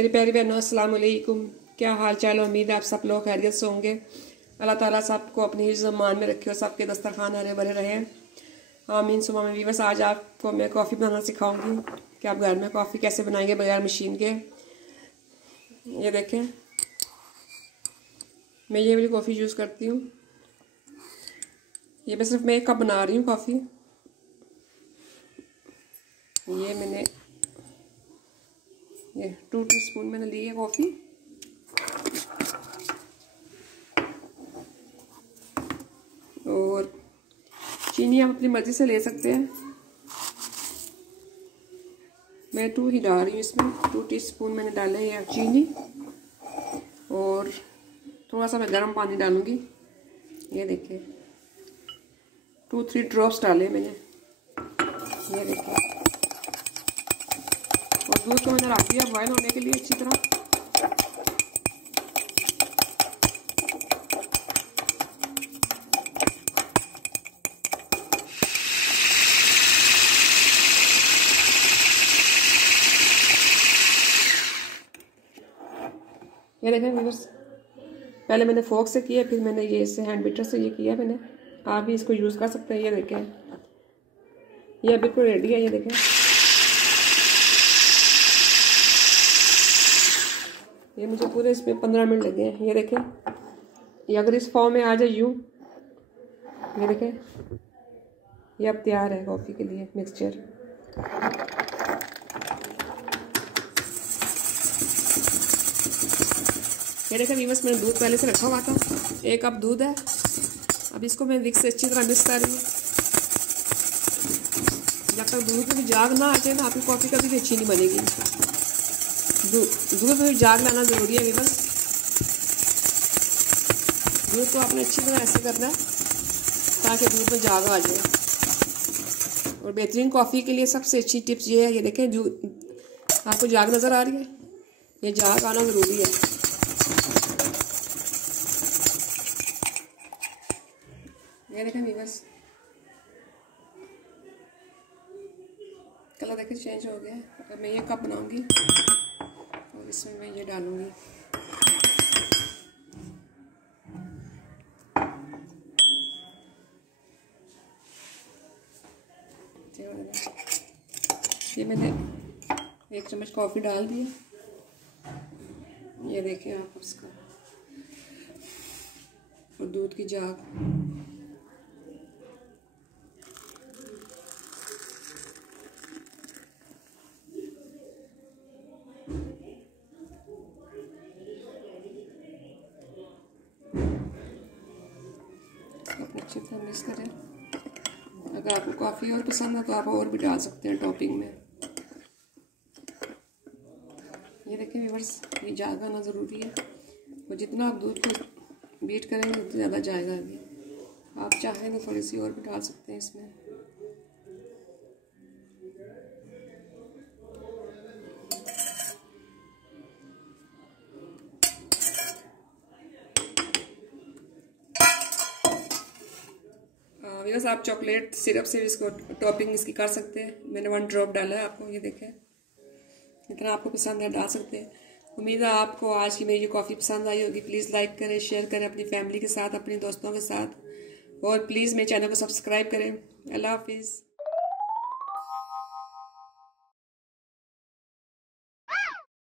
मेरी प्यारी बहनों, अस्सलाम वालेकुम। क्या हाल चाल है? उम्मीद है आप सब लोग खैरियत से होंगे। अल्लाह ताला सबको अपनी ज़मान में रखे और सबके दस्तरखान हरे भरे रहें, आमीन सुमा में। बस आज आपको मैं कॉफ़ी बनाना सिखाऊंगी कि आप घर में कॉफ़ी कैसे बनाएंगे बगैर मशीन के। ये देखें, मैं ये वाली कॉफ़ी यूज़ करती हूँ। ये मैं सिर्फ मैं 1 कप बना रही हूँ कॉफ़ी। ये मैंने 2 टीस्पून मैंने ली है कॉफ़ी। और चीनी आप अपनी मर्ज़ी से ले सकते हैं। मैं 2 ही डाल रही हूँ इसमें। 2 टीस्पून मैंने डाला है चीनी, और थोड़ा सा मैं गर्म पानी डालूँगी। ये देखिए 2-3 ड्रॉप्स डाले मैंने। ये देखिए, और दूध को मैंने रख दिया बॉयल होने के लिए अच्छी तरह। ये देखें व्यूअर्स, पहले मैंने फोक से किया, फिर मैंने ये इससे हैंड बीटर से ये किया मैंने। आप भी इसको यूज़ कर सकते हैं। ये देखें, ये बिल्कुल रेडी है। ये देखें, ये मुझे पूरे इसमें 15 मिनट लगे हैं। ये देखें, ये अगर इस फॉर्म में आ जाए यूँ, ये देखें, ये अब तैयार है कॉफ़ी के लिए मिक्सचर। ये देखें व्यूअर्स, मैंने दूध पहले से रखा हुआ था। 1 कप दूध है। अब इसको मैं विक्स से अच्छी तरह मिक्स कर रही हूँ। जब तक दूध में जाग ना आ जाए ना, आपकी कॉफ़ी कभी भी अच्छी नहीं बनेगी। दूध में जाग लाना ज़रूरी है व्यूअर्स। दूध को आपने अच्छी तरह ऐसे करना है ताकि दूध में जाग आ जाए। और बेहतरीन कॉफ़ी के लिए सबसे अच्छी टिप्स ये है, ये देखें, जो आपको जाग नज़र आ रही है, ये जाग आना ज़रूरी है। ये देखें व्यूअर्स, कलर देखें चेंज हो गया। अब मैं ये कप बनाऊंगी और इसमें मैं ये डालूंगी। ये मैंने 1 चम्मच कॉफ़ी डाल दी है। ये देखें आप उसका, और दूध की जाग। अच्छी तरह मिक्स करें। अगर आपको कॉफ़ी और पसंद है तो आप और भी डाल सकते हैं टॉपिंग में। ये देखें व्यूअर्स, ये जाग आना ज़रूरी है। और जितना आप दूध को बीट करेंगे उतना ज़्यादा जाएगा। अभी आप चाहें तो थोड़ी सी और भी डाल सकते हैं इसमें। व्यूअर्स, आप चॉकलेट सिरप से इसको टॉपिंग इसकी कर सकते हैं। मैंने 1 ड्रॉप डाला है आपको। ये देखें, जितना आपको पसंद है डाल सकते हैं। उम्मीद है आपको आज की मेरी कॉफ़ी पसंद आई होगी। प्लीज़ लाइक करें, शेयर करें अपनी फैमिली के साथ, अपने दोस्तों के साथ, और प्लीज़ मेरे चैनल को सब्सक्राइब करें। अल्लाह हाफिज़।